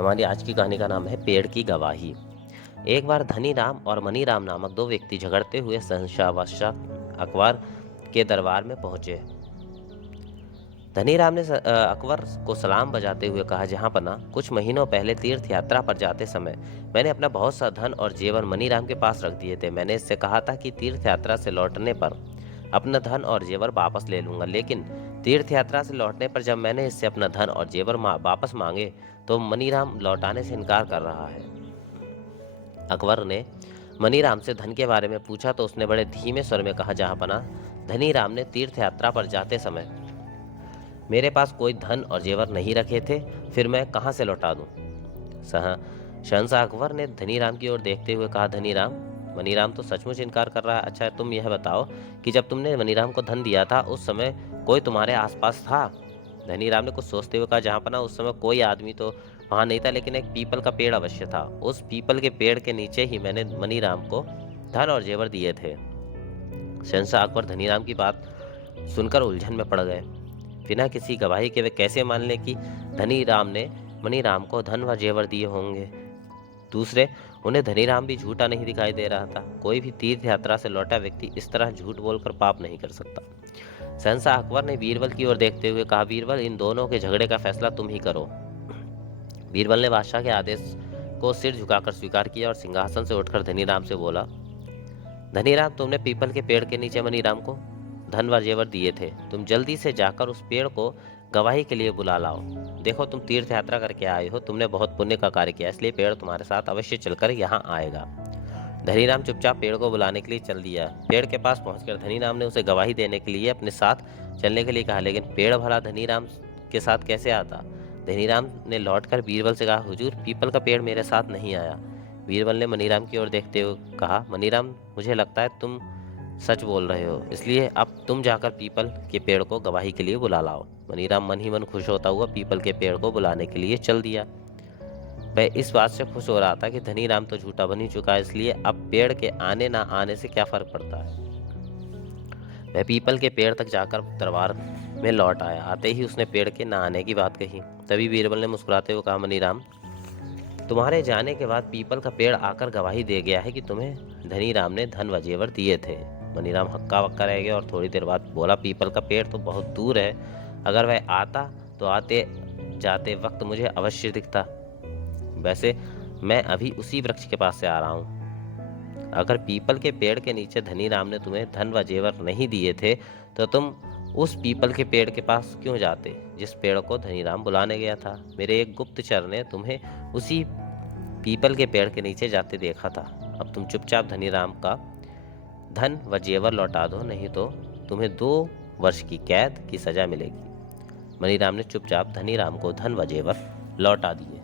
हमारी आज की कहानी का नाम है पेड़ की गवाही। एक बार धनी राम और मनी राम नामक दो व्यक्ति झगड़ते हुए शहंशाह अकबर के दरबार में पहुंचे। धनी राम ने अकबर को सलाम बजाते हुए कहा, जहां पना कुछ महीनों पहले तीर्थ यात्रा पर जाते समय मैंने अपना बहुत सा धन और जेवर मनी राम के पास रख दिए थे। मैंने इससे कहा था कि तीर्थ यात्रा से लौटने पर अपना धन और जेवर वापस ले लूंगा, लेकिन तीर्थ यात्रा से लौटने पर जब मैंने इससे अपना धन और जेवर वापस मांगे तो मनीराम लौटाने से इनकार कर रहा है। अकबर ने मनीराम से धन के बारे में पूछा तो उसने बड़े धीमे स्वर में कहा, जहां पना धनी राम ने तीर्थ यात्रा पर जाते समय मेरे पास कोई धन और जेवर नहीं रखे थे, फिर मैं कहां से लौटा दूं। शहंशाह अकबर ने धनीराम की ओर देखते हुए कहा, धनीराम, मनीराम तो सचमुच इनकार कर रहा है। अच्छा, तुम यह बताओ कि जब तुमने मनीराम को धन दिया था उस समय कोई तुम्हारे आसपास था। धनीराम ने कुछ सोचते हुए कहा, जहां पना उस समय कोई आदमी तो वहां नहीं था, लेकिन एक पीपल का पेड़ अवश्य था। उस पीपल के पेड़ के नीचे ही मैंने मनीराम को धन और जेवर दिए थे। शहंशाह अकबर धनीराम की बात सुनकर उलझन में पड़ गए। बिना किसी गवाही के वे कैसे मान ले कि धनीराम ने मनीराम को धन व जेवर दिए होंगे। दूसरे, उन्हें धनीराम भी झूठा नहीं दिखाई दे रहा था। कोई भी तीर्थ यात्रा से लौटा व्यक्ति इस तरह झूठ बोलकर पाप नहीं कर सकता। शहंशाह अकबर ने बीरबल की ओर देखते हुए कहा, बीरबल, इन दोनों के झगड़े का फैसला तुम ही करो। बीरबल ने बादशाह के आदेश को सिर झुकाकर स्वीकार किया और सिंहासन से उठकर धनीराम से बोला, धनीराम, तुमने पीपल के पेड़ के नीचे मनीराम को धन व जेवर दिए थे। तुम जल्दी से जाकर उस पेड़ को गवाही के लिए बुला लाओ। देखो, तुम तीर्थ यात्रा करके आए हो, तुमने बहुत पुण्य का कार्य किया, इसलिए पेड़ तुम्हारे साथ अवश्य चलकर यहाँ आएगा। धनीराम चुपचाप पेड़ को बुलाने के लिए चल दिया। पेड़ के पास पहुंचकर धनीराम ने उसे गवाही देने के लिए अपने साथ चलने के लिए कहा, लेकिन पेड़ भला धनीराम के साथ कैसे आता। धनीराम ने लौटकर बीरबल से कहा, हुजूर, पीपल का पेड़ मेरे साथ नहीं आया। बीरबल ने मनीराम की ओर देखते हुए कहा, मनीराम, मुझे लगता है तुम सच बोल रहे हो, इसलिए अब तुम जाकर पीपल के पेड़ को गवाही के लिए बुला लाओ। मनीराम मन ही मन खुश होता हुआ पीपल के पेड़ को बुलाने के लिए चल दिया। वह इस बात से खुश हो रहा था कि धनीराम तो झूठा बन ही चुका है, इसलिए अब पेड़ के आने ना आने से क्या फर्क पड़ता है। वह पीपल के पेड़ तक जाकर दरबार में लौट आया। आते ही उसने पेड़ के न आने की बात कही। तभी बीरबल ने मुस्कुराते हुए कहा, मनीराम, तुम्हारे जाने के बाद पीपल का पेड़ आकर गवाही दे गया है कि तुम्हें धनीराम ने धन व जेवर दिए थे। मनीराम हक्का बक्का रह गया और थोड़ी देर बाद बोला, पीपल का पेड़ तो बहुत दूर है, अगर वह आता तो आते जाते वक्त मुझे अवश्य दिखता। वैसे मैं अभी उसी वृक्ष के पास से आ रहा हूँ। अगर पीपल के पेड़ के नीचे धनीराम ने तुम्हें धन व जेवर नहीं दिए थे तो तुम उस पीपल के पेड़ के पास क्यों जाते जिस पेड़ को धनीराम बुलाने गया था। मेरे एक गुप्तचर ने तुम्हें उसी पीपल के पेड़ के नीचे जाते देखा था। अब तुम चुपचाप धनीराम का धन व जेवर लौटा दो, नहीं तो तुम्हें 2 वर्ष की कैद की सजा मिलेगी। मनीराम ने चुपचाप धनीराम को धन व जेवर लौटा दिए।